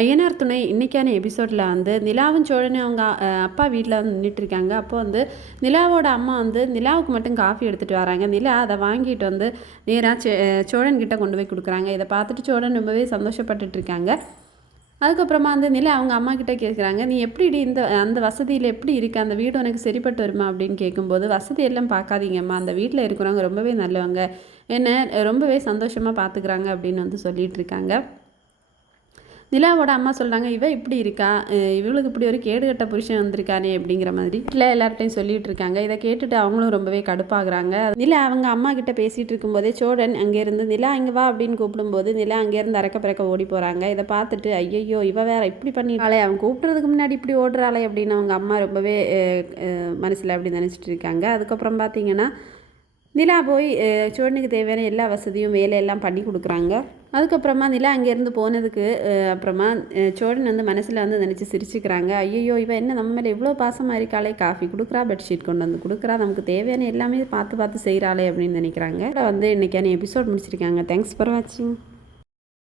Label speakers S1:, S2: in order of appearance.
S1: ஐயனார் துணை இன்றைக்கான எபிசோடில் வந்து நிலாவும் சோழனும் அவங்க அப்பா வீட்டில் வந்து நின்றுட்டு இருக்காங்க அப்போ வந்து நிலாவோட அம்மா வந்து நிலாவுக்கு மட்டும் காஃபி எடுத்துகிட்டு வராங்க. நிலா அதை வாங்கிட்டு வந்து நேராக சோழன் கிட்ட கொண்டு போய் கொடுக்குறாங்க. இதை பார்த்துட்டு சோழன் ரொம்பவே சந்தோஷப்பட்டுட்டு இருக்காங்க அதுக்கப்புறமா வந்து நிலா அவங்க அம்மா கிட்ட கேட்குறாங்க நீ எப்படி இந்த அந்த வசதியில் எப்படி இருக்க? அந்த வீடு உனக்கு சரிப்பட்டு வருமா? அப்படின்னு கேட்கும்போது வசதி எல்லாம் பார்க்காதீங்கம்மா. அந்த வீட்டில் இருக்கிறவங்க ரொம்பவே நல்லவங்க. என்ன ரொம்பவே சந்தோஷமாக பார்த்துக்குறாங்க. அப்படின்னு வந்து சொல்லிட்டு இருக்காங்க நிலாவோட அம்மா சொல்கிறாங்க இவ இப்படி இருக்கா? இவளுக்கு இப்படி ஒரு கேடுகட்ட புருஷன் வந்திருக்கானே அப்படிங்கிற மாதிரி. வீட்டில் எல்லார்ட்டையும் சொல்லிட்டு இருக்காங்க. இதை கேட்டுட்டு அவங்களும் ரொம்பவே கடுப்பாகிறாங்க. நிலா அவங்க அம்மா கிட்ட பேசிட்டு இருக்கும்போதே சோழன் அங்கேருந்து நிலா இங்கே வா அப்படின்னு கூப்பிடும்போது நிலா அங்கேருந்து அறக்க பிறக்க ஓடி போகிறாங்க இதை பார்த்துட்டு ஐயையோ இவ வேற இப்படி பண்ணிட்டாளே அவன் கூப்பிட்றதுக்கு முன்னாடி இப்படி ஓடுறாளே அப்படின்னு அவங்க அம்மா ரொம்பவே மனசில் அப்படி நினச்சிட்டு இருக்காங்க. அதுக்கப்புறம் பார்த்தீங்கன்னா நிலா போய் சோழனுக்கு தேவையான எல்லா வசதியும் வேலையெல்லாம் பண்ணி கொடுக்குறாங்க. அதுக்கப்புறமா நிலா அங்கேருந்து போனதுக்கு அப்புறமா சோழன் வந்து மனசில் வந்து நினச்சி சிரிச்சுக்கிறாங்க. ஐயோ இவ என்ன நம்ம மேலே இவ்வளோ பாசமாக இருக்காளே? காஃபி கொடுக்குறா பெட்ஷீட் கொண்டு வந்து கொடுக்குறா நமக்கு தேவையான எல்லாமே பார்த்து பார்த்து செய்கிறாளே அப்படின்னு நினைக்கிறாங்க. வந்து இன்றைக்கான எபிசோட் முடிச்சிருக்காங்க. தேங்க்ஸ் ஃபார் வாட்சிங்